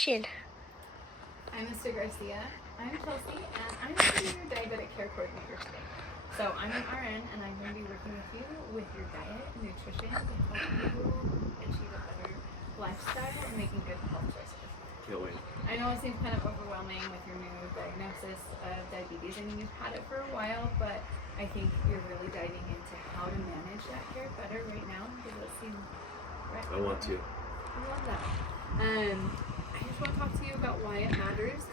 I'm Mr. Garcia. I'm Chelsea, and I'm going to be your diabetic care coordinator today. So I'm an RN, and I'm going to be working with you with your diet and nutrition to help you achieve a better lifestyle and making good health choices. Can't wait. I know it seems kind of overwhelming with your new diagnosis of diabetes. I mean, you've had it for a while, but I think you're really diving into how to manage that care better right now. Does that seem right? I want to. I love that. I just want to talk to you about why it matters,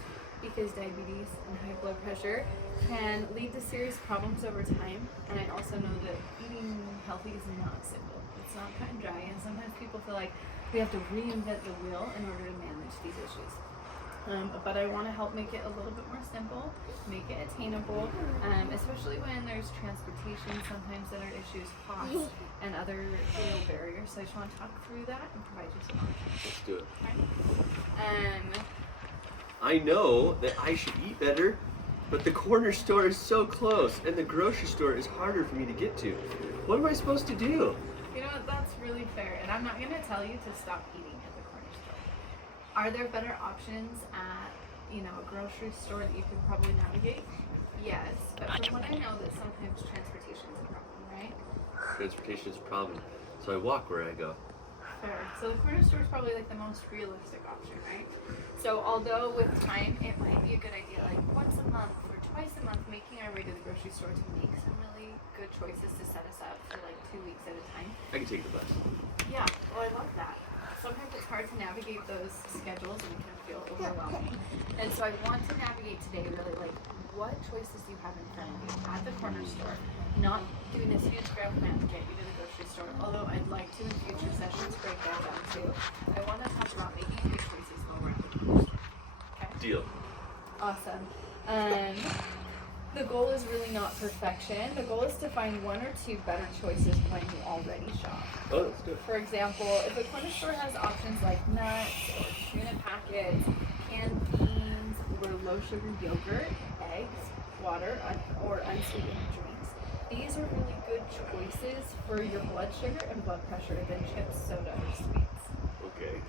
because diabetes and high blood pressure can lead to serious problems over time. And I also know that eating healthy is not simple. It's not cut and dry, and sometimes people feel like we have to reinvent the wheel in order to manage these issues. But I want to help make it a little bit more simple, make it attainable, especially when there's transportation sometimes that are issues, costs, and other real barriers. So I just want to talk through that and provide you some options. Let's do it. Okay. I know that I should eat better, but the corner store is so close, and the grocery store is harder for me to get to. What am I supposed to do? You know what, that's really fair, and I'm not going to tell you to stop eating at the corner store. Are there better options at, a grocery store that you could probably navigate? Yes, but from what I know, that sometimes transportation is a problem, right? Transportation is a problem, so I walk where I go. Fair. So the corner store is probably like the most realistic option, right? So although with time it might be a good idea, like once a month or twice a month, making our way to the grocery store to make some really good choices to set us up for like 2 weeks at a time. I can take the bus. Yeah, well, I love that. Sometimes it's hard to navigate those schedules and it can feel overwhelming. And so I want to navigate today really like what choices do you have in front of you at the corner store, not doing this huge grab plan to get you to the grocery store, although I'd like to in future sessions break that down too. I want to talk about making good choices while we're at the corner store. Okay? Deal. Awesome. The goal is really not perfection. The goal is to find one or two better choices when you already shop. Oh, let's do it. For example, if a corner store has options like nuts or tuna packets, canned beans, or low sugar yogurt, eggs, water, or unsweetened drinks, these are really good choices for your blood sugar and blood pressure than chips, soda, or sweets. Okay.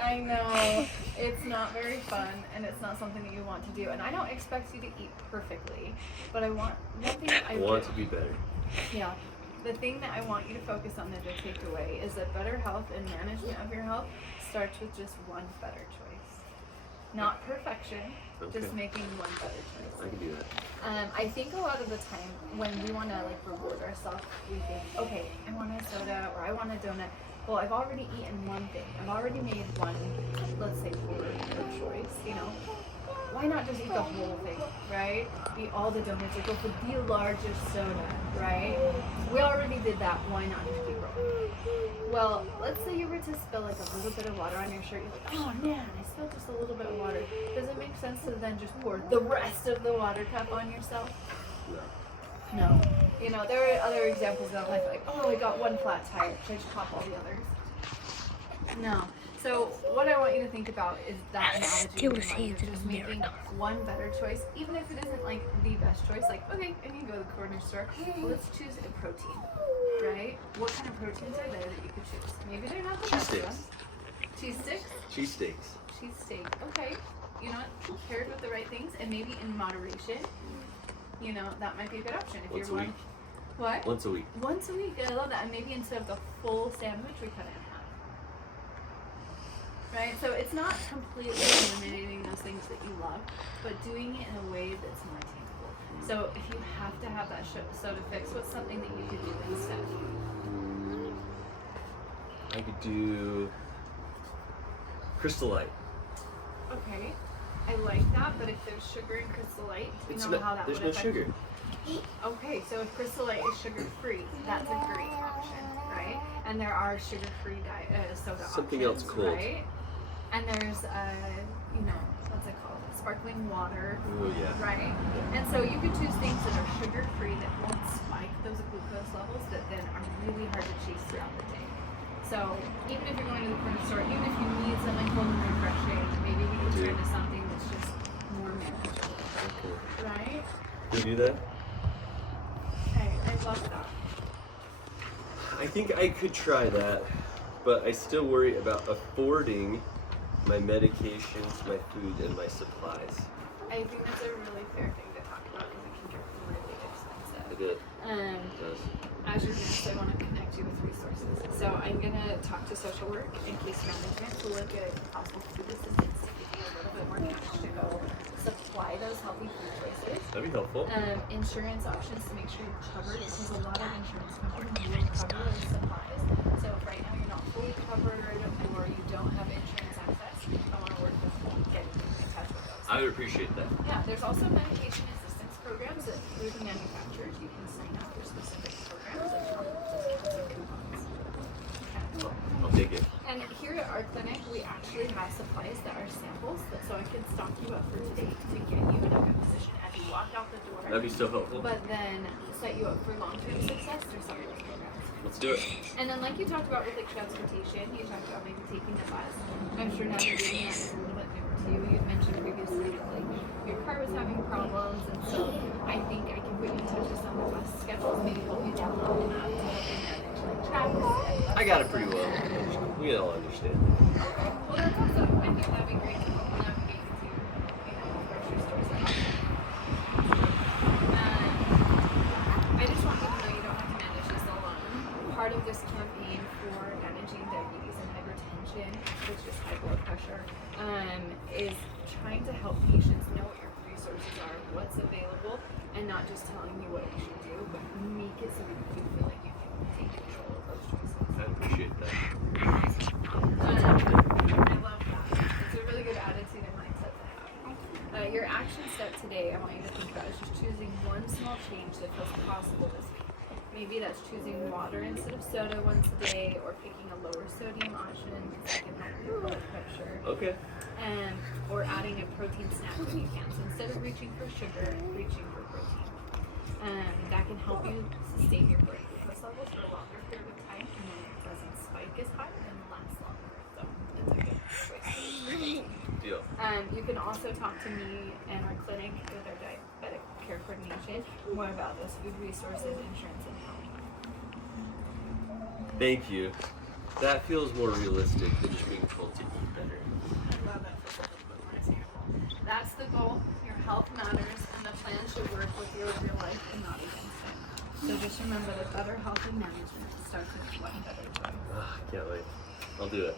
I know, it's not very fun, and it's not something that you want to do. And I don't expect you to eat perfectly, but I want one thing I want to be better. Yeah. The thing that I want you to focus on, the takeaway, is that better health and management of your health starts with just one better choice. Not perfection, just making one better choice. I can do that. I think a lot of the time when we want to reward ourselves, we think, okay, I want a soda or I want a donut. Well, I've already eaten one thing. I've already made one, let's say, poor choice, Why not just eat the whole thing, right? Eat all the donuts or go for the largest soda, right? We already did that. Why not just keep rolling? Well, let's say you were to spill a little bit of water on your shirt. You're like, oh man, I spilled just a little bit of water. Does it make sense to then just pour the rest of the water cup on yourself? No. There are other examples of life like, oh, I got one flat tire. Should I just pop all the others? No. So what I want you to think about is that analogy of just making one better choice, even if it isn't the best choice. Okay, I need to go to the corner store. Well, let's choose a protein, right? What kind of proteins are there that you could choose? Maybe they're not the best ones. Cheese sticks? Cheese steaks. Cheese steak. Okay. Paired with the right things and maybe in moderation. That might be a good option. If Once you're a week. What? Once a week. Once a week. I love that. And maybe instead of the full sandwich, we cut it in half. Right? So it's not completely eliminating those things that you love, but doing it in a way that's more attainable. So if you have to have that soda fix, what's something that you could do instead? I could do Crystal Light. Okay. I like that, but if there's sugar in Crystal Light, do you know how that would affect? There's no sugar. Okay, so if Crystal Light is sugar-free, that's a great option, right? And there are sugar-free soda Something options, else cold. right? And there's, what's it called? Sparkling water, Oh, yeah. right? And so you could choose things that are sugar-free that won't spike those glucose levels that then are really hard to chase throughout the day. So even if you're going to the corner store, even if you need something cold and refreshing, maybe we can turn to something that's just more manageable, right? Can you do that? Okay, I love that. I think I could try that, but I still worry about affording my medications, my food, and my supplies. I think that's a really fair thing to talk about because it can get really expensive. I did. Um, It does. as your nurse, I want to connect you with resources. So I'm going to talk to social work and case management to look at possible food assistance to give you a little bit more cash to go supply those healthy food choices. That'd be helpful. Insurance options to make sure you're covered because a lot of insurance companies will cover those supplies. So if right now you're not fully covered or you don't have insurance access, I want to work with getting you in touch with those. I would appreciate that. Yeah, there's also medication assistance programs that through the manufacturers you can sign up for specific programs and discounts and coupons. I'll take it. And here at our clinic, we actually have supplies that are samples, so I can stock you up for today to get you in a good position as you walk out the door. That'd be so helpful. But then set you up for long-term success through some of those programs. Let's do it. And then like you talked about with like transportation, you talked about maybe taking the bus. I'm sure now you're doing that is a little bit newer to you. You mentioned previously that like your car was having problems, and so I think I can put you in touch with some of the bus schedules, maybe help you download an app to help you manage like traffic. I got it pretty well. We all understand. Okay, well that's awesome. I think that'd be great to help navigate to grocery stores and options. I just want you to know you don't have to manage this alone. Part of this campaign for managing diabetes and hypertension, which is high blood pressure, is trying to help patients know what your resources are, what's available, and not just telling you what you should do, but make it so that you feel like you can take control of those choices. I appreciate that. I love that. It's a really good attitude and mindset to have. Your action step today, I want you to think about is just choosing one small change that feels possible this week. Maybe that's choosing water instead of soda once a day, or picking a lower sodium option because that can help your blood pressure. Okay. Or adding a protein snack when you can. So instead of reaching for sugar, reaching for protein. That can help you sustain your blood glucose levels for a longer period of time, and then it doesn't spike as high and lasts longer. So it's a good choice. Deal. You can also talk to me and our clinic with our diabetic care coordination more about those food resources, insurance, and health. Thank you. That feels more realistic than just being told to eat better. I love it for something more attainable. That's the goal. Your health matters, and the plan should work with you in your life and not against it. So just remember that better health and management starts with one better choice. Can't wait. I'll do it.